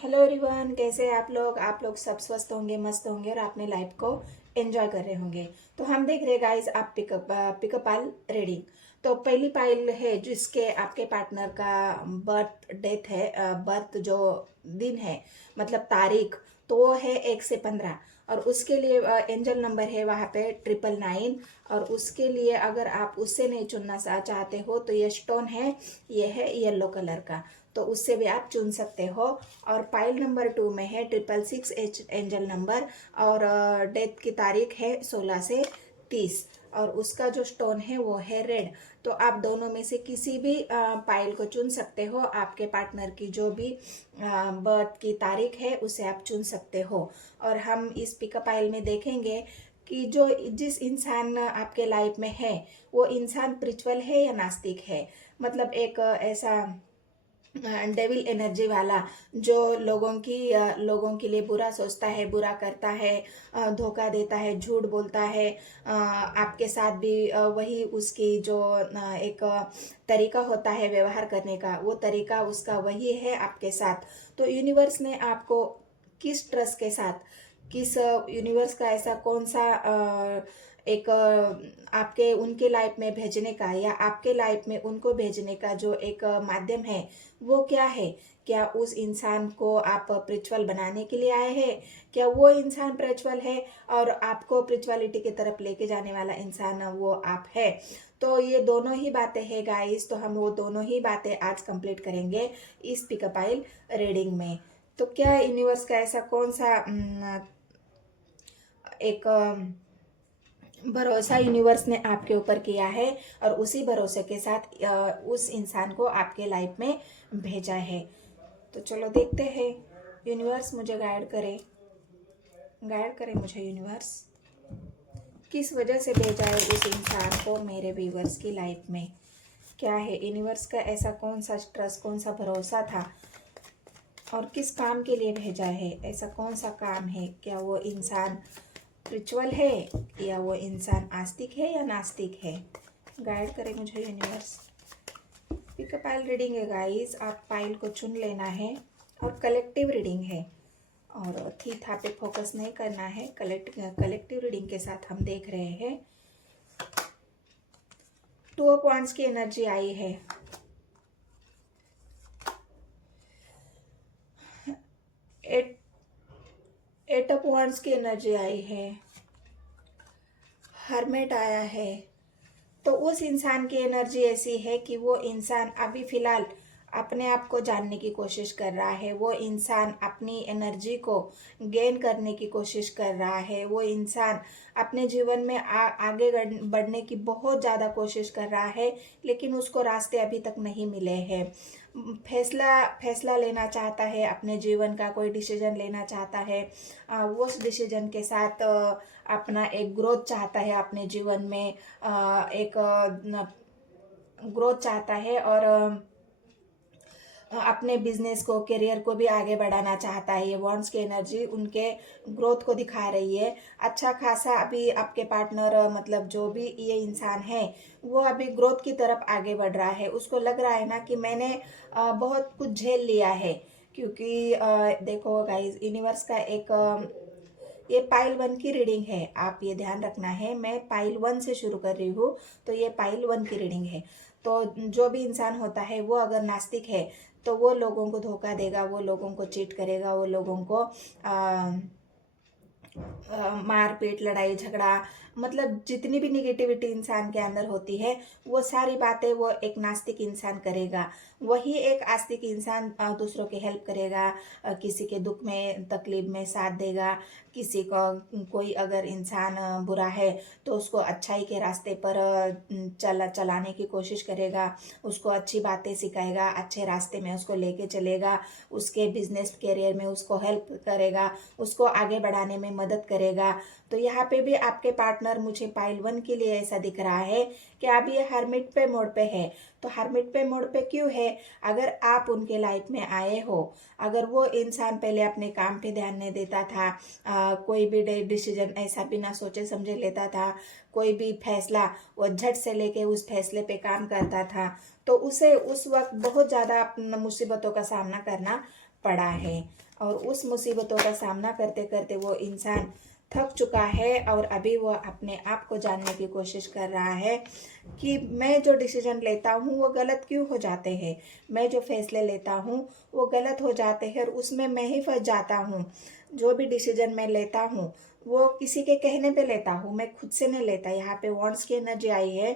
Hello everyone, कैसे हैं आप लोग सब स्वस्थ होंगे, मस्त होंगे और अपने लाइफ को एंजॉय कर रहे होंगे। तो हम देख रहे गाइस, आप पिकअप पाइल रीडिंग। तो पहली पाइल है जिसके आपके पार्टनर का बर्थ डेथ है, बर्थ जो दिन है मतलब तारीख, तो वो है 1 से 15। और उसके लिए एंजल नंबर है वहाँ पे 999। और उसके लिए अगर आप उससे नहीं चुनना चाहते हो तो ये स्टोन है, ये है येलो कलर का, तो उससे भी आप चुन सकते हो। और पाइल नंबर 2 में है 666 एंजल नंबर, और डेथ की तारीख है 16 से 30। और उसका जो स्टोन है वो है रेड। तो आप दोनों में से किसी भी पाइल को चुन सकते हो। आपके पार्टनर की जो भी बर्थ की तारीख है उसे आप चुन सकते हो। और हम इस पिकअप पाइल में देखेंगे कि जो जिस इंसान आपके लाइफ में है वो इंसान स्पिरिचुअल है या नास्तिक है। मतलब एक ऐसा डेविल एनर्जी वाला जो लोगों के लिए बुरा सोचता है, बुरा करता है, धोखा देता है, झूठ बोलता है, आपके साथ भी वही उसकी जो एक तरीका होता है व्यवहार करने का, वो तरीका उसका वही है आपके साथ। तो यूनिवर्स ने आपको किस ट्रस्ट के साथ, किस यूनिवर्स का ऐसा कौन सा एक आपके उनके लाइफ में भेजने का या आपके लाइफ में उनको भेजने का जो एक माध्यम है वो क्या है। क्या उस इंसान को आप स्पिरिचुअल बनाने के लिए आए हैं, क्या वो इंसान स्पिरिचुअल है और आपको स्पिरिचुअलिटी की तरफ लेके जाने वाला इंसान वो आप है। तो ये दोनों ही बातें हैं गाइस, तो हम वो दोनों ही बातें आज कंप्लीट करेंगे इस पिकअप आइल रीडिंग में। तो क्या यूनिवर्स का ऐसा कौन सा एक भरोसा यूनिवर्स ने आपके ऊपर किया है और उसी भरोसे के साथ उस इंसान को आपके लाइफ में भेजा है। तो चलो देखते हैं, यूनिवर्स मुझे गाइड करे मुझे यूनिवर्स किस वजह से भेजा है उस इंसान को मेरे व्यूवर्स की लाइफ में। क्या है यूनिवर्स का ऐसा कौन सा ट्रस्ट, कौन सा भरोसा था और किस काम के लिए भेजा है, ऐसा कौन सा काम है। क्या वो इंसान स्पिरिचुअल है या वो इंसान आस्तिक है या नास्तिक है। गाइड करें मुझे यूनिवर्स। पिकअप पाइल रीडिंग है गाइस, आप पाइल को चुन लेना है और कलेक्टिव रीडिंग है और थी था पे फोकस नहीं करना है। कलेक्टिव रीडिंग के साथ हम देख रहे हैं 2 ऑफ वांड्स की एनर्जी आई है, एट ऑफ वांड्स की एनर्जी आई है, हर्मेट आया है। तो उस इंसान की एनर्जी ऐसी है कि वो इंसान अभी फिलहाल अपने आप को जानने की कोशिश कर रहा है, वो इंसान अपनी एनर्जी को गेन करने की कोशिश कर रहा है, वो इंसान अपने जीवन में आगे बढ़ने की बहुत ज़्यादा कोशिश कर रहा है, लेकिन उसको रास्ते अभी तक नहीं मिले हैं। फैसला लेना चाहता है, अपने जीवन का कोई डिसीजन लेना चाहता है, वो उस डिसीजन के साथ अपना एक ग्रोथ चाहता है अपने जीवन में, एक ग्रोथ चाहता है और अपने बिजनेस को, करियर को भी आगे बढ़ाना चाहता है। ये वॉन्ड्स की एनर्जी उनके ग्रोथ को दिखा रही है। अच्छा खासा अभी आपके पार्टनर मतलब जो भी ये इंसान है वो अभी ग्रोथ की तरफ आगे बढ़ रहा है। उसको लग रहा है ना कि मैंने बहुत कुछ झेल लिया है, क्योंकि देखो गाइस, यूनिवर्स का एक ये पाइल 1 की रीडिंग है, आप ये ध्यान रखना है। मैं पाइल 1 से शुरू कर रही हूँ, तो ये पाइल 1 की रीडिंग है। तो जो भी इंसान होता है वो अगर नास्तिक है तो वो लोगों को धोखा देगा, वो लोगों को चीट करेगा, वो लोगों को मारपीट, लड़ाई झगड़ा, मतलब जितनी भी निगेटिविटी इंसान के अंदर होती है वो सारी बातें वो एक नास्तिक इंसान करेगा। वही एक आस्तिक इंसान दूसरों की हेल्प करेगा, किसी के दुख में तकलीफ में साथ देगा, किसी को कोई अगर इंसान बुरा है तो उसको अच्छाई के रास्ते पर चलाने की कोशिश करेगा, उसको अच्छी बातें सिखाएगा, अच्छे रास्ते में उसको लेके चलेगा, उसके बिजनेस करियर में उसको हेल्प करेगा, उसको आगे बढ़ाने में मदद करेगा। तो यहाँ पे भी आपके पार्टनर मुझे पाइल 1 के लिए ऐसा दिख रहा है कि अब ये हर्मिट पे मोड पे है। तो हर्मिट पे मोड पे क्यों है? अगर आप उनके लाइफ में आए हो, अगर वो इंसान पहले अपने काम पे ध्यान नहीं देता था, कोई भी डिसीजन ऐसा बिना सोचे समझे लेता था, कोई भी फैसला वो झट से लेके उस फैसले पे काम करता था, तो उसे उस वक्त बहुत ज़्यादा मुसीबतों का सामना करना पड़ा है और उस मुसीबतों का सामना करते करते वो इंसान थक चुका है और अभी वो अपने आप को जानने की कोशिश कर रहा है कि मैं जो डिसीजन लेता हूँ वो गलत क्यों हो जाते हैं, मैं जो फैसले लेता हूँ वो गलत हो जाते हैं और उसमें मैं ही फंस जाता हूँ। जो भी डिसीजन मैं लेता हूँ वो किसी के कहने पे लेता हूँ, मैं खुद से नहीं लेता। यहाँ पे वॉन्ट्स की एनर्जी आई है।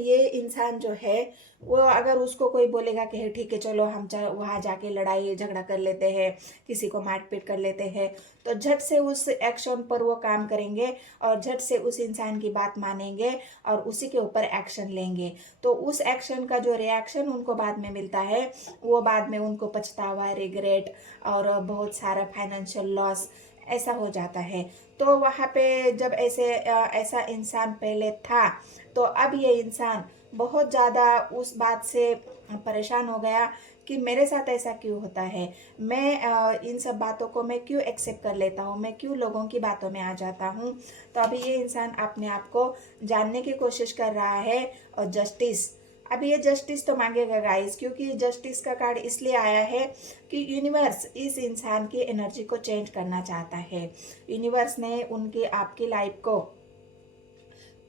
ये इंसान जो है वो अगर उसको कोई बोलेगा कि ठीक है चलो हम वहाँ जाके लड़ाई झगड़ा कर लेते हैं, किसी को मारपीट कर लेते हैं, तो झट से उस एक्शन पर वो काम करेंगे और झट से उस इंसान की बात मानेंगे और उसी के ऊपर एक्शन लेंगे। तो उस एक्शन का जो रिएक्शन उनको बाद में मिलता है वो बाद में उनको पछतावा, रिग्रेट और बहुत सारा फाइनेंशियल लॉस ऐसा हो जाता है। तो वहाँ पे जब ऐसा इंसान पहले था तो अब ये इंसान बहुत ज़्यादा उस बात से परेशान हो गया कि मेरे साथ ऐसा क्यों होता है, मैं इन सब बातों को मैं क्यों एक्सेप्ट कर लेता हूँ, मैं क्यों लोगों की बातों में आ जाता हूँ। तो अभी ये इंसान अपने आप को जानने की कोशिश कर रहा है और जस्टिस, अभी ये जस्टिस तो मांगेगा गाइस, क्योंकि जस्टिस का कार्ड इसलिए आया है कि यूनिवर्स इस इंसान की एनर्जी को चेंज करना चाहता है। यूनिवर्स ने उनकी आपकी लाइफ को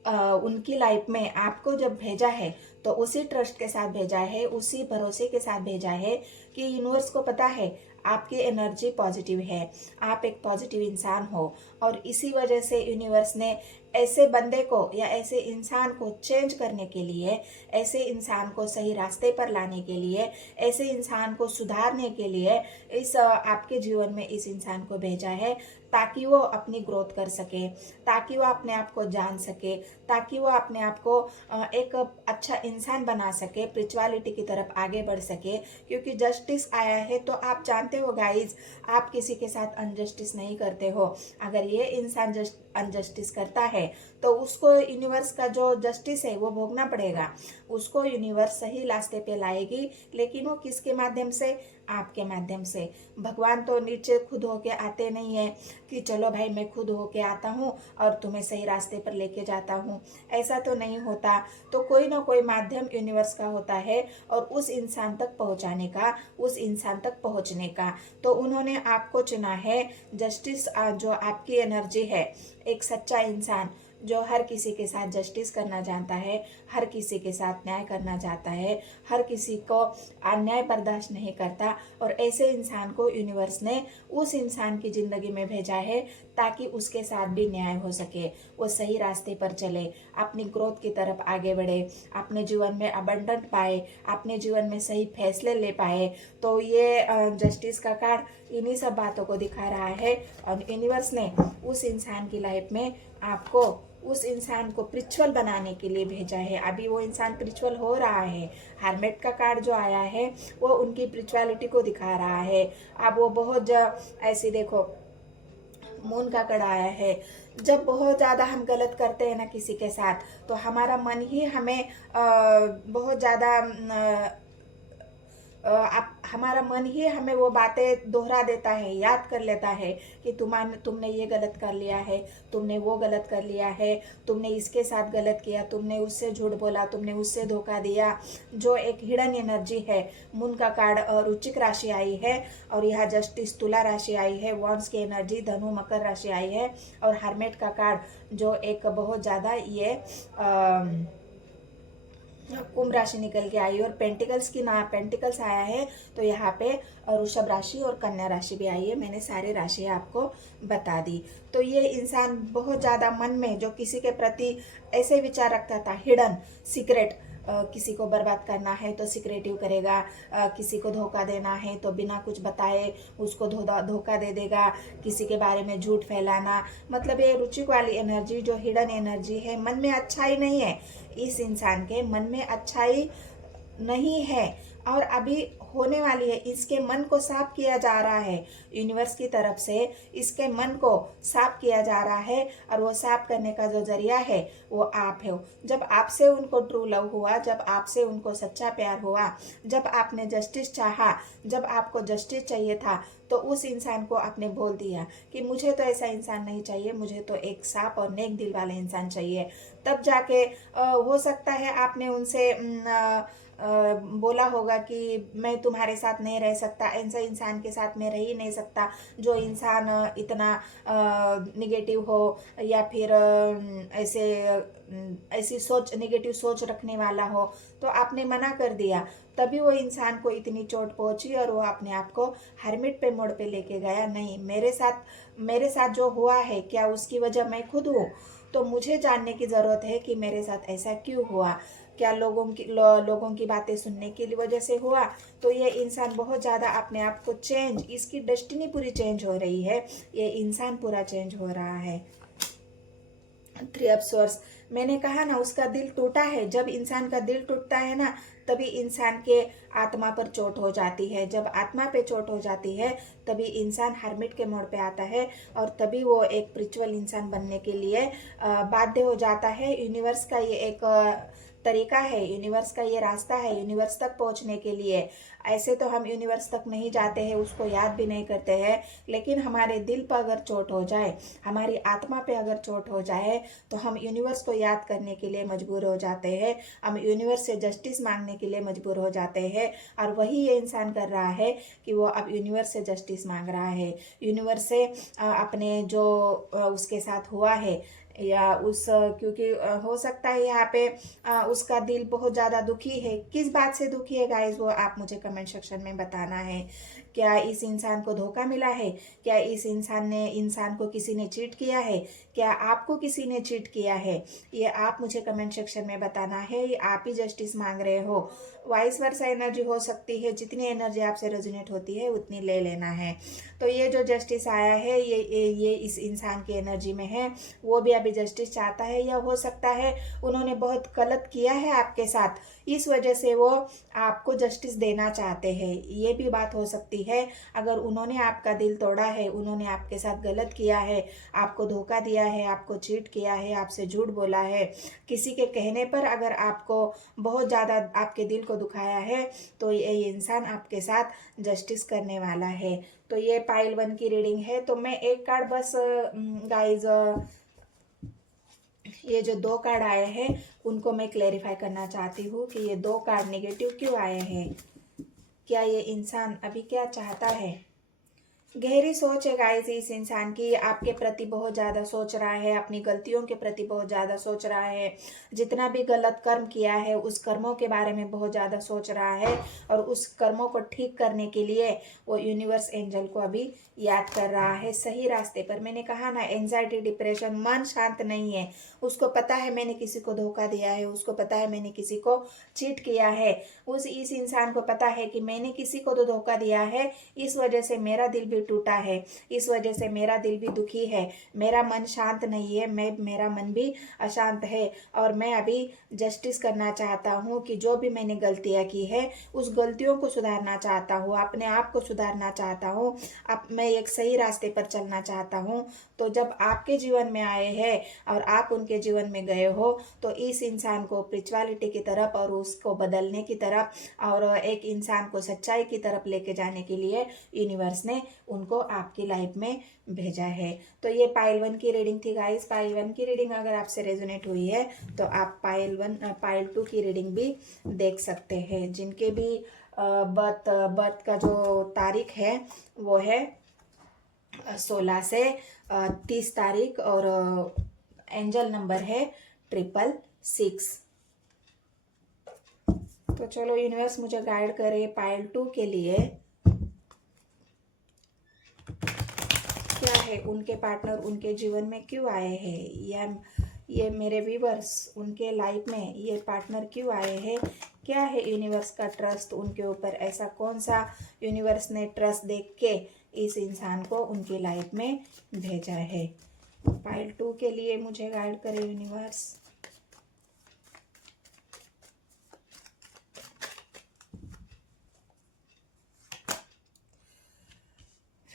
उनकी लाइफ में आपको जब भेजा है तो उसी ट्रस्ट के साथ भेजा है, उसी भरोसे के साथ भेजा है कि यूनिवर्स को पता है आपकी एनर्जी पॉजिटिव है, आप एक पॉजिटिव इंसान हो और इसी वजह से यूनिवर्स ने ऐसे बंदे को या ऐसे इंसान को चेंज करने के लिए, ऐसे इंसान को सही रास्ते पर लाने के लिए, ऐसे इंसान को सुधारने के लिए इस आपके जीवन में इस इंसान को भेजा है ताकि वो अपनी ग्रोथ कर सके, ताकि वो अपने आप को जान सके, ताकि वो अपने आप को एक अच्छा इंसान बना सके, स्पिरिचुअलिटी की तरफ आगे बढ़ सके। क्योंकि जस्टिस आया है तो आप जानते हो गाइज, आप किसी के साथ अनजस्टिस नहीं करते हो। अगर ये इंसान अनजस्टिस करता है तो उसको यूनिवर्स का जो जस्टिस है वो भोगना पड़ेगा, उसको यूनिवर्स सही रास्ते पे लाएगी। लेकिन वो किसके माध्यम से? आपके माध्यम से। भगवान तो नीचे खुद होके आते नहीं है कि चलो भाई मैं खुद होके आता हूँ और तुम्हें सही रास्ते पर लेके जाता हूँ, ऐसा तो नहीं होता। तो कोई ना कोई माध्यम यूनिवर्स का होता है और उस इंसान तक पहुँचाने का, उस इंसान तक पहुँचने का। तो उन्होंने आपको चुना है। जस्टिस जो आपकी एनर्जी है, एक सच्चा इंसान जो हर किसी के साथ जस्टिस करना जानता है, हर किसी के साथ न्याय करना चाहता है, हर किसी को अन्याय बर्दाश्त नहीं करता, और ऐसे इंसान को यूनिवर्स ने उस इंसान की ज़िंदगी में भेजा है ताकि उसके साथ भी न्याय हो सके, वो सही रास्ते पर चले, अपनी ग्रोथ की तरफ आगे बढ़े, अपने जीवन में अबंडेंट पाए, अपने जीवन में सही फैसले ले पाए। तो ये जस्टिस का कार्ड इन्हीं सब बातों को दिखा रहा है और यूनिवर्स ने उस इंसान की लाइफ में आपको, उस इंसान को स्पिरिचुअल बनाने के लिए भेजा है। अभी वो इंसान स्पिरिचुअल हो रहा है। हरमेट का कार्ड जो आया है वो उनकी स्पिरिचुअलिटी को दिखा रहा है। अब वो बहुत ऐसी देखो, मून का कार्ड आया है। जब बहुत ज़्यादा हम गलत करते हैं ना किसी के साथ, तो हमारा मन ही हमें बहुत ज़्यादा हमारा मन ही हमें वो बातें दोहरा देता है, याद कर लेता है कि तुमने ये गलत कर लिया है, तुमने वो गलत कर लिया है, तुमने इसके साथ गलत किया, तुमने उससे झूठ बोला, तुमने उससे धोखा दिया। जो एक हिडन एनर्जी है। मून का कार्ड रुचिक राशि आई है और यहाँ जस्टिस तुला राशि आई है, वॉन्ड्स की एनर्जी धनु मकर राशि आई है और हरमेट का कार्ड जो एक बहुत ज़्यादा ये कुंभ राशि निकल के आई और पेंटिकल्स आया है। तो यहाँ पे वृषभ राशि और कन्या राशि भी आई है। मैंने सारी राशि आपको बता दी। तो ये इंसान बहुत ज़्यादा मन में जो किसी के प्रति ऐसे विचार रखता था, हिडन सीक्रेट, किसी को बर्बाद करना है तो सिक्रेटिव करेगा, किसी को धोखा देना है तो बिना कुछ बताए उसको धोखा दे देगा, किसी के बारे में झूठ फैलाना, मतलब ये रुचिक वाली एनर्जी जो हिडन एनर्जी है। मन में अच्छाई नहीं है, इस इंसान के मन में अच्छाई नहीं है और अभी होने वाली है। इसके मन को साफ किया जा रहा है यूनिवर्स की तरफ से, इसके मन को साफ किया जा रहा है और वो साफ करने का जो जरिया है वो आप हो। जब आपसे उनको ट्रू लव हुआ, जब आपसे उनको सच्चा प्यार हुआ, जब आपने जस्टिस चाहा, जब आपको जस्टिस चाहिए था, तो उस इंसान को आपने बोल दिया कि मुझे तो ऐसा इंसान नहीं चाहिए, मुझे तो एक साफ और नेक दिल वाला इंसान चाहिए। तब जाके हो सकता है आपने उनसे बोला होगा कि मैं तुम्हारे साथ नहीं रह सकता, ऐसा इंसान के साथ मैं रह ही नहीं सकता जो इंसान इतना निगेटिव हो, या फिर ऐसी सोच, निगेटिव सोच रखने वाला हो, तो आपने मना कर दिया, तभी वो इंसान को इतनी चोट पहुंची और वो अपने आप को हर्मिट पे मोड़ पे लेके गया। नहीं, मेरे साथ जो हुआ है, क्या उसकी वजह मैं खुद हूँ? तो मुझे जानने की ज़रूरत है कि मेरे साथ ऐसा क्यों हुआ, क्या लोगों की बातें सुनने की वजह से हुआ? तो ये इंसान बहुत ज़्यादा अपने आप को चेंज, इसकी डेस्टिनी पूरी चेंज हो रही है, ये इंसान पूरा चेंज हो रहा है। 3 ऑफ सोर्स, मैंने कहा ना, उसका दिल टूटा है। जब इंसान का दिल टूटता है ना, तभी इंसान के आत्मा पर चोट हो जाती है। जब आत्मा पे चोट हो जाती है, तभी इंसान हर्मिट के मोड़ पे आता है, और तभी वो एक स्पिरिचुअल इंसान बनने के लिए बाध्य हो जाता है। यूनिवर्स का ये एक तरीका है, यूनिवर्स का ये रास्ता है यूनिवर्स तक पहुंचने के लिए। ऐसे तो हम यूनिवर्स तक नहीं जाते हैं, उसको याद भी नहीं करते हैं, लेकिन हमारे दिल पर अगर चोट हो जाए, हमारी आत्मा पे अगर चोट हो जाए, तो हम यूनिवर्स को याद करने के लिए मजबूर हो जाते हैं, हम यूनिवर्स से जस्टिस मांगने के लिए मजबूर हो जाते हैं। और वही ये इंसान कर रहा है कि वो अब यूनिवर्स से जस्टिस मांग रहा है, यूनिवर्स से अपने जो उसके साथ हुआ है, या क्योंकि हो सकता है यहाँ पे उसका दिल बहुत ज़्यादा दुखी है। किस बात से दुखी है गाइस, वो आप मुझे कमेंट सेक्शन में बताना है। क्या इस इंसान को धोखा मिला है? क्या इस इंसान को किसी ने चीट किया है? क्या आपको किसी ने चीट किया है? ये आप मुझे कमेंट सेक्शन में बताना है। ये आप ही जस्टिस मांग रहे हो। वाइस वर्सा एनर्जी हो सकती है, जितनी एनर्जी आपसे रेजोनेट होती है उतनी ले लेना है। तो ये जो जस्टिस आया है, ये इस इंसान की एनर्जी में है। वो भी अभी जस्टिस चाहता है, या हो सकता है उन्होंने बहुत गलत किया है आपके साथ, इस वजह से वो आपको जस्टिस देना चाहते हैं। ये भी बात हो सकती है। अगर उन्होंने आपका दिल तोड़ा है, उन्होंने आपके साथ गलत किया है, आपको धोखा दिया है, आपको चीट किया है, आपसे झूठ बोला है, किसी के कहने पर अगर आपको बहुत ज़्यादा आपके दिल को दुखाया है, तो ये इंसान आपके साथ जस्टिस करने वाला है। तो ये पाइल 1 की रीडिंग है। तो मैं एक कार्ड बस गाइज, ये जो 2 कार्ड आए हैं उनको मैं क्लेरिफाई करना चाहती हूँ कि ये 2 कार्ड नेगेटिव क्यों आए हैं। क्या ये इंसान अभी क्या चाहता है? गहरी सोच है गाइस इस इंसान की, आपके प्रति बहुत ज़्यादा सोच रहा है, अपनी गलतियों के प्रति बहुत ज़्यादा सोच रहा है, जितना भी गलत कर्म किया है उस कर्मों के बारे में बहुत ज़्यादा सोच रहा है, और उस कर्मों को ठीक करने के लिए वो यूनिवर्स एंजल को अभी याद कर रहा है सही रास्ते पर। मैंने कहा ना, एंजाइटी, डिप्रेशन, मन शांत नहीं है। उसको पता है मैंने किसी को धोखा दिया है, उसको पता है मैंने किसी को चीट किया है, इस इंसान को पता है कि मैंने किसी को तो धोखा दिया है, इस वजह से मेरा दिल भी टूटा है, इस वजह से मेरा दिल भी दुखी है, मेरा मन शांत नहीं है, मेरा मन भी अशांत है, और मैं अभी जस्टिस करना चाहता हूँ कि जो भी मैंने गलतियाँ की है उस गलतियों को सुधारना चाहता हूँ, अपने आप को सुधारना चाहता हूँ, अब मैं एक सही रास्ते पर चलना चाहता हूँ। तो जब आपके जीवन में आए हैं और आप उनके जीवन में गए हो, तो इस इंसान को स्पिरिचुअलिटी की तरफ और उसको बदलने की तरफ और एक इंसान को सच्चाई की तरफ लेके जाने के लिए यूनिवर्स ने उनको आपकी लाइफ में भेजा है। तो ये पाइल 1 की रीडिंग थी गाइस। पाइल 1 की रीडिंग अगर आपसे रेजोनेट हुई है तो आप पाइल 2 की रीडिंग भी देख सकते हैं। जिनके भी बर्थ का जो तारीख है वो है 16 से 30 तारीख, और एंजल नंबर है 666। तो चलो यूनिवर्स मुझे गाइड करे पाइल 2 के लिए, क्या है उनके पार्टनर उनके जीवन में क्यों आए हैं, या ये मेरे व्यूवर्स उनके लाइफ में ये पार्टनर क्यों आए हैं, क्या है यूनिवर्स का ट्रस्ट उनके ऊपर, ऐसा कौन सा यूनिवर्स ने ट्रस्ट देख के इस इंसान को उनकी लाइफ में भेजा है। पाइल 2 के लिए मुझे गाइड करे यूनिवर्स।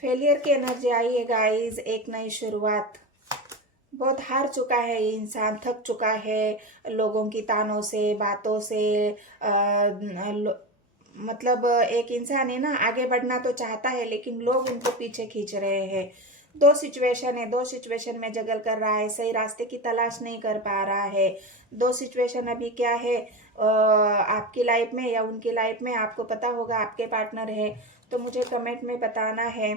फेलियर की एनर्जी आई है गाइस, एक नई शुरुआत। बहुत हार चुका है ये इंसान, थक चुका है लोगों की तानों से, बातों से। मतलब एक इंसान है ना, आगे बढ़ना तो चाहता है लेकिन लोग उनको पीछे खींच रहे हैं। दो सिचुएशन है, दो सिचुएशन में जगल कर रहा है, सही रास्ते की तलाश नहीं कर पा रहा है। दो सिचुएशन अभी क्या है, आपकी लाइफ में या उनकी लाइफ में, आपको पता होगा आपके पार्टनर है तो मुझे कमेंट में बताना है।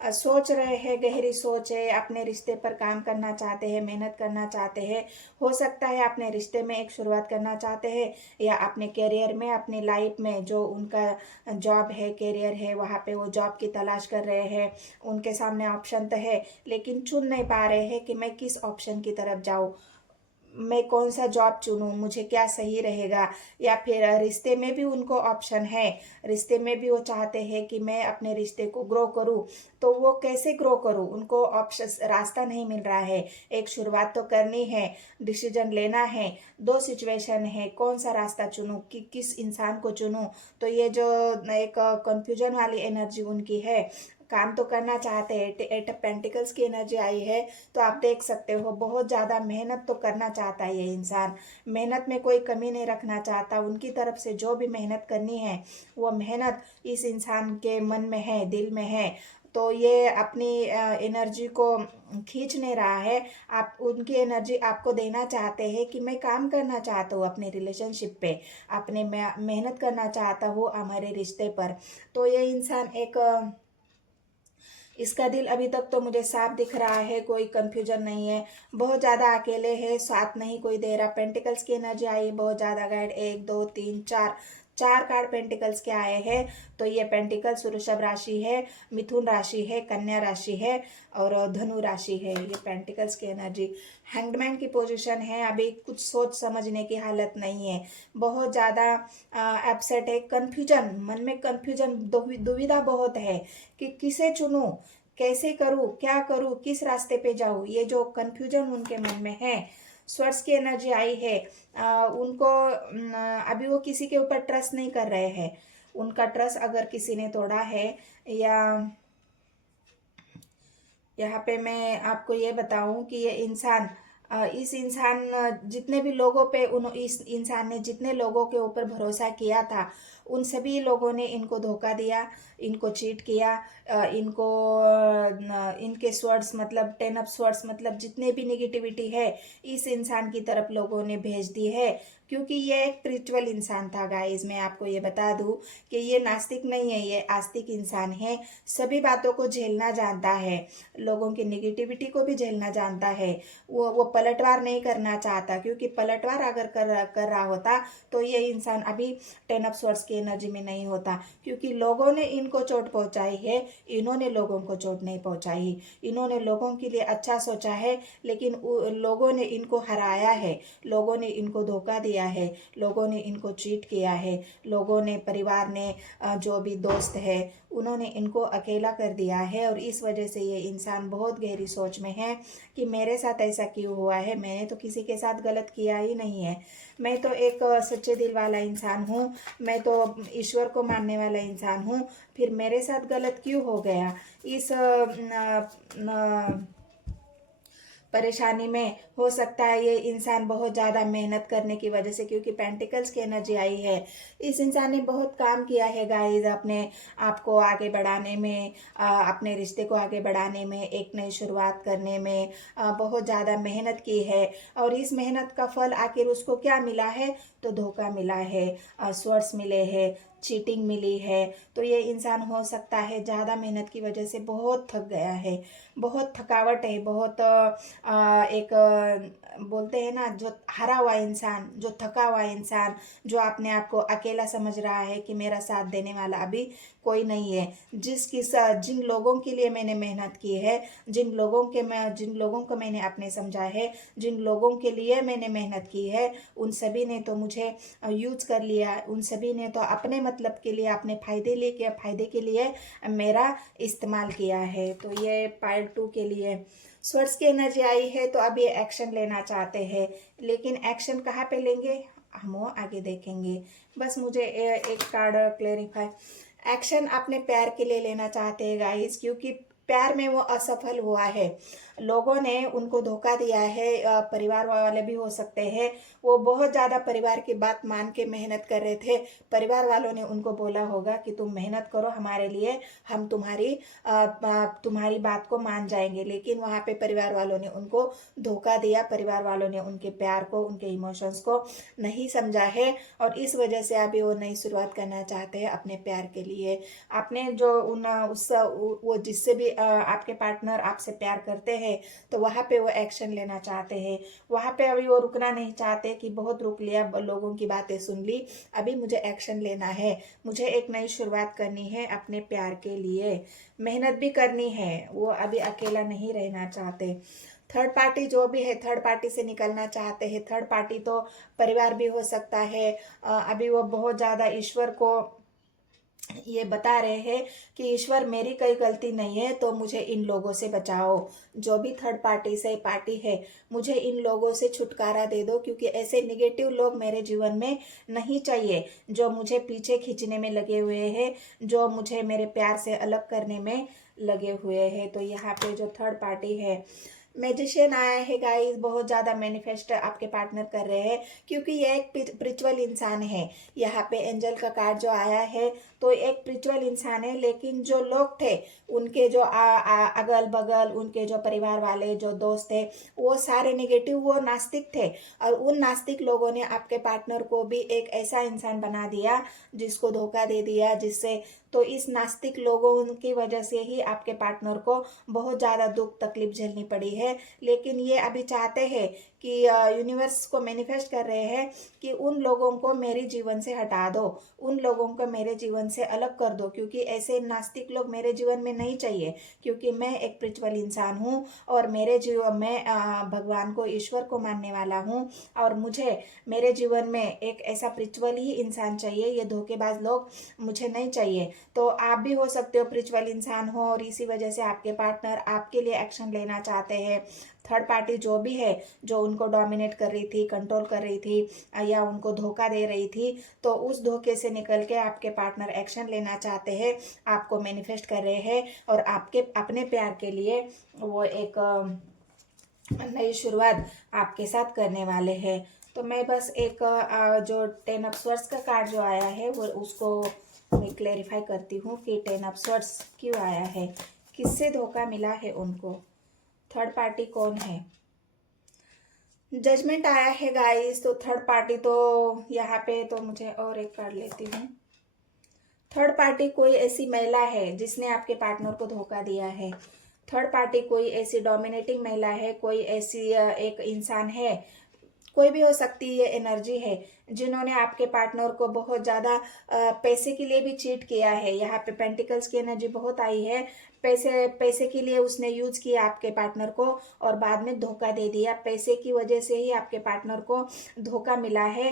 सोच रहे हैं, गहरी सोच है, अपने रिश्ते पर काम करना चाहते हैं, मेहनत करना चाहते हैं। हो सकता है अपने रिश्ते में एक शुरुआत करना चाहते हैं, या अपने करियर में, अपनी लाइफ में जो उनका जॉब है, करियर है, वहाँ पे वो जॉब की तलाश कर रहे हैं। उनके सामने ऑप्शन तो है लेकिन चुन नहीं पा रहे हैं कि मैं किस ऑप्शन की तरफ जाऊँ, मैं कौन सा जॉब चुनूं, मुझे क्या सही रहेगा। या फिर रिश्ते में भी उनको ऑप्शन है, रिश्ते में भी वो चाहते हैं कि मैं अपने रिश्ते को ग्रो करूं, तो वो कैसे ग्रो करूं, उनको ऑप्शन रास्ता नहीं मिल रहा है। एक शुरुआत तो करनी है, डिसीजन लेना है, दो सिचुएशन है, कौन सा रास्ता चुनूं, कि किस इंसान को चुनूं। तो ये जो एक कंफ्यूजन वाली एनर्जी उनकी है, काम तो करना चाहते हैं, 8 ऑफ पेंटिकल्स की एनर्जी आई है, तो आप देख सकते हो बहुत ज़्यादा मेहनत तो करना चाहता है ये इंसान, मेहनत में कोई कमी नहीं रखना चाहता। उनकी तरफ से जो भी मेहनत करनी है वो मेहनत इस इंसान के मन में है, दिल में है। तो ये अपनी एनर्जी को खींच नहीं रहा है, आप उनकी एनर्जी आपको देना चाहते हैं कि मैं काम करना चाहता हूँ अपने रिलेशनशिप पे, अपने मेहनत करना चाहता हूँ हमारे रिश्ते पर। तो ये इंसान एक इसका दिल अभी तक तो मुझे साफ दिख रहा है, कोई कंफ्यूजन नहीं है। बहुत ज़्यादा अकेले है, साथ नहीं कोई दे रहा। पेंटिकल्स की एनर्जी आई है बहुत ज़्यादा गाइड, 1 2 3 4, 4 कार्ड पेंटिकल्स के आए हैं। तो ये पेंटिकल्स वृषभ राशि है, मिथुन राशि है, कन्या राशि है और धनु राशि है। ये पेंटिकल्स की एनर्जी हैंगमैन की पोजीशन है। अभी कुछ सोच समझने की हालत नहीं है, बहुत ज़्यादा अपसेट है, कंफ्यूजन, मन में कंफ्यूजन, दुविधा बहुत है कि किसे चुनूं, कैसे करूं, क्या करूं, किस रास्ते पे जाऊं, ये जो कंफ्यूजन उनके मन में है। स्वर्स की एनर्जी आई है, उनको अभी वो किसी के ऊपर ट्रस्ट नहीं कर रहे हैं। उनका ट्रस्ट अगर किसी ने तोड़ा है, या यहाँ पे मैं आपको ये बताऊं कि ये इंसान इस इंसान जितने भी लोगों पे इस इंसान ने जितने लोगों के ऊपर भरोसा किया था, उन सभी लोगों ने इनको धोखा दिया, इनको चीट किया। इनको इनके स्वर्ड्स मतलब 10 ऑफ स्वर्ड्स मतलब जितने भी निगेटिविटी है इस इंसान की तरफ लोगों ने भेज दी है। क्योंकि ये एक स्पिरिचुअल इंसान था गाइस, मैं आपको ये बता दूं कि ये नास्तिक नहीं है, ये आस्तिक इंसान है। सभी बातों को झेलना जानता है, लोगों की निगेटिविटी को भी झेलना जानता है। वो पलटवार नहीं करना चाहता, क्योंकि पलटवार अगर कर रहा होता तो ये इंसान अभी 10 ऑफ स्वर्ड्स की एनर्जी में नहीं होता। क्योंकि लोगों ने इनको चोट पहुंचाई है, इन्होंने लोगों को चोट नहीं पहुंचाई। इन्होंने लोगों के लिए अच्छा सोचा है, लेकिन लोगों ने इनको हराया है, लोगों ने इनको धोखा दिया है, लोगों ने इनको चीट किया है, लोगों ने, परिवार ने, जो भी दोस्त है, उन्होंने इनको अकेला कर दिया है। और इस वजह से ये इंसान बहुत गहरी सोच में है कि मेरे साथ ऐसा क्यों हुआ है, मैंने तो किसी के साथ गलत किया ही नहीं है, मैं तो एक सच्चे दिल वाला इंसान हूँ, मैं तो ईश्वर को मानने वाला इंसान हूँ, फिर मेरे साथ गलत क्यों हो गया। इस परेशानी में हो सकता है ये इंसान बहुत ज़्यादा मेहनत करने की वजह से, क्योंकि पेंटिकल्स की एनर्जी आई है, इस इंसान ने बहुत काम किया है गाइस अपने आप को आगे बढ़ाने में, अपने रिश्ते को आगे बढ़ाने में, एक नई शुरुआत करने में बहुत ज़्यादा मेहनत की है। और इस मेहनत का फल आखिर उसको क्या मिला है, तो धोखा मिला है, स्वर्ड्स मिले हैं, चीटिंग मिली है। तो ये इंसान हो सकता है ज़्यादा मेहनत की वजह से बहुत थक गया है, बहुत थकावट है, बहुत एक बोलते हैं ना, जो हारा हुआ इंसान, जो थका हुआ इंसान, जो अपने आप को अकेला समझ रहा है कि मेरा साथ देने वाला अभी कोई नहीं है। जिन लोगों के लिए मैंने मेहनत की है, जिन लोगों को मैंने अपने समझा है, जिन लोगों के लिए मैंने मेहनत की है, उन सभी ने तो मुझे यूज कर लिया, उन सभी ने तो अपने मतलब के लिए, अपने फायदे के लिए मेरा इस्तेमाल किया है। तो ये पार्ट 2 के लिए स्वर्ड्स की एनर्जी आई है, तो अब ये एक्शन लेना चाहते हैं, लेकिन एक्शन कहाँ पे लेंगे हम वो आगे देखेंगे। बस मुझे एक कार्ड क्लेरिफाई, एक्शन अपने प्यार के लिए लेना चाहते हैं गाइस, क्योंकि प्यार में वो असफल हुआ है, लोगों ने उनको धोखा दिया है, परिवार वाले भी हो सकते हैं। वो बहुत ज़्यादा परिवार की बात मान के मेहनत कर रहे थे, परिवार वालों ने उनको बोला होगा कि तुम मेहनत करो हमारे लिए, हम तुम्हारी बात को मान जाएंगे, लेकिन वहाँ पे परिवार वालों ने उनको धोखा दिया, परिवार वालों ने उनके प्यार को, उनके इमोशंस को नहीं समझा है, और इस वजह से अभी वो नई शुरुआत करना चाहते हैं अपने प्यार के लिए। आपने जो वो जिससे भी आपके पार्टनर आपसे प्यार करते हैं, तो वहाँ पे वो एक्शन लेना चाहते हैं, वहाँ पे अभी वो रुकना नहीं चाहते कि बहुत रुक लिया, लोगों की बातें सुन ली, अभी मुझे एक्शन लेना है, मुझे एक नई शुरुआत करनी है अपने प्यार के लिए, मेहनत भी करनी है, वो अभी अकेला नहीं रहना चाहते। थर्ड पार्टी जो भी है, थर्ड पार्टी से निकलना चाहते हैं। थर्ड पार्टी तो परिवार भी हो सकता है। अभी वो बहुत ज़्यादा ईश्वर को ये बता रहे हैं कि ईश्वर मेरी कोई गलती नहीं है, तो मुझे इन लोगों से बचाओ, जो भी थर्ड पार्टी से पार्टी है, मुझे इन लोगों से छुटकारा दे दो, क्योंकि ऐसे निगेटिव लोग मेरे जीवन में नहीं चाहिए, जो मुझे पीछे खींचने में लगे हुए हैं, जो मुझे मेरे प्यार से अलग करने में लगे हुए हैं। तो यहाँ पे जो थर्ड पार्टी है, मैजिशियन आया है गाइस, बहुत ज़्यादा मैनिफेस्ट आपके पार्टनर कर रहे हैं, क्योंकि ये एक स्पिरिचुअल इंसान है। यहाँ पे एंजल का कार्ड जो आया है, तो एक स्पिरिचुअल इंसान है, लेकिन जो लोग थे उनके जो अगल बगल, उनके जो परिवार वाले, जो दोस्त थे, वो सारे नेगेटिव, वो नास्तिक थे, और उन नास्तिक लोगों ने आपके पार्टनर को भी एक ऐसा इंसान बना दिया जिसको धोखा दे दिया, जिससे तो इस नास्तिक लोगों की वजह से ही आपके पार्टनर को बहुत ज़्यादा दुख तकलीफ झेलनी पड़ी है। लेकिन ये अभी चाहते हैं कि यूनिवर्स को मैनिफेस्ट कर रहे हैं कि उन लोगों को मेरे जीवन से हटा दो, उन लोगों को मेरे जीवन से अलग कर दो, क्योंकि ऐसे नास्तिक लोग मेरे जीवन में नहीं चाहिए, क्योंकि मैं एक स्पिरिचुअल इंसान हूँ, और मेरे जीवन में भगवान को, ईश्वर को मानने वाला हूँ, और मुझे मेरे जीवन में एक ऐसा स्पिरिचुअल ही इंसान चाहिए, ये धोखेबाज लोग मुझे नहीं चाहिए। तो आप भी हो सकते हो स्पिरिचुअल इंसान हो, और इसी वजह से आपके पार्टनर आपके लिए एक्शन लेना चाहते हैं। थर्ड पार्टी जो भी है, जो उनको डोमिनेट कर रही थी, कंट्रोल कर रही थी, या उनको धोखा दे रही थी, तो उस धोखे से निकल के आपके पार्टनर एक्शन लेना चाहते हैं, आपको मैनिफेस्ट कर रहे हैं, और आपके अपने प्यार के लिए वो एक नई शुरुआत आपके साथ करने वाले हैं। तो मैं बस एक जो 10 ऑफ स्वॉर्ड्स का कार्ड जो आया है, वो उसको मैं क्लेरिफाई करती हूँ कि 10 ऑफ स्वॉर्ड्स क्यों आया है, किससे धोखा मिला है उनको, थर्ड पार्टी कौन है। जजमेंट आया है गाइस, तो थर्ड पार्टी तो यहाँ पे, तो मुझे और एक कार्ड लेती हूँ। थर्ड पार्टी कोई ऐसी महिला है जिसने आपके पार्टनर को धोखा दिया है। थर्ड पार्टी कोई ऐसी डोमिनेटिंग महिला है, कोई ऐसी एक इंसान है, कोई भी हो सकती है, ये एनर्जी है, जिन्होंने आपके पार्टनर को बहुत ज़्यादा पैसे के लिए भी चीट किया है। यहाँ पे पेंटिकल्स की एनर्जी बहुत आई है, पैसे के लिए उसने यूज किया आपके पार्टनर को, और बाद में धोखा दे दिया। पैसे की वजह से ही आपके पार्टनर को धोखा मिला है,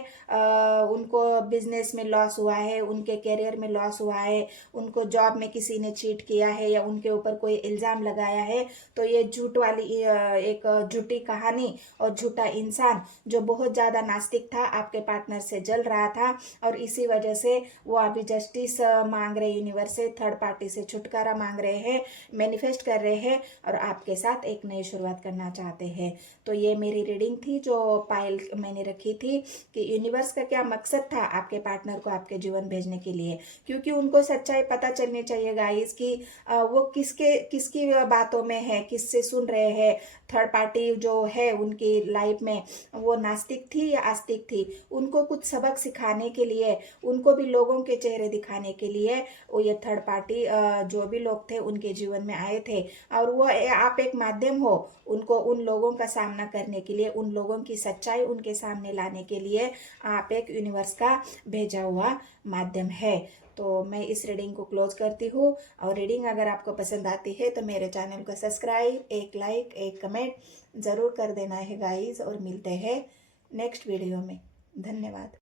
उनको बिजनेस में लॉस हुआ है, उनके करियर में लॉस हुआ है, उनको जॉब में किसी ने चीट किया है, या उनके ऊपर कोई इल्ज़ाम लगाया है। तो ये झूठ वाली एक झूठी कहानी और झूठा इंसान जो बहुत ज़्यादा नास्तिक था, आपके पार्टनर से जल रहा था, और इसी वजह से वो अभी जस्टिस मांग रहे यूनिवर्स से, थर्ड पार्टी से छुटकारा मांग रहे हैं, मैनिफेस्ट कर रहे हैं, और आपके साथ एक नई शुरुआत करना चाहते हैं। तो ये मेरी रीडिंग थी जो पायल मैंने रखी थी कि यूनिवर्स का क्या मकसद था आपके पार्टनर को आपके जीवन भेजने के लिए, क्योंकि उनको सच्चाई पता चलनी चाहिए गाइस कि वो किसकी बातों में है, किससे सुन रहे हैं। थर्ड पार्टी जो है उनकी लाइफ में, वो नास्तिक थी या आस्तिक थी, उनको कुछ सबक सिखाने के लिए, उनको भी लोगों के चेहरे दिखाने के लिए वो ये थर्ड पार्टी जो भी लोग थे उनके जीवन में आए थे, और वो आप एक माध्यम हो उनको, उन लोगों का सामना करने के लिए, उन लोगों की सच्चाई उनके सामने लाने के लिए आप एक यूनिवर्स का भेजा हुआ माध्यम है। तो मैं इस रीडिंग को क्लोज करती हूँ, और रीडिंग अगर आपको पसंद आती है तो मेरे चैनल को सब्सक्राइब, एक लाइक, एक कमेंट ज़रूर कर देना है गाइस, और मिलते हैं नेक्स्ट वीडियो में। धन्यवाद।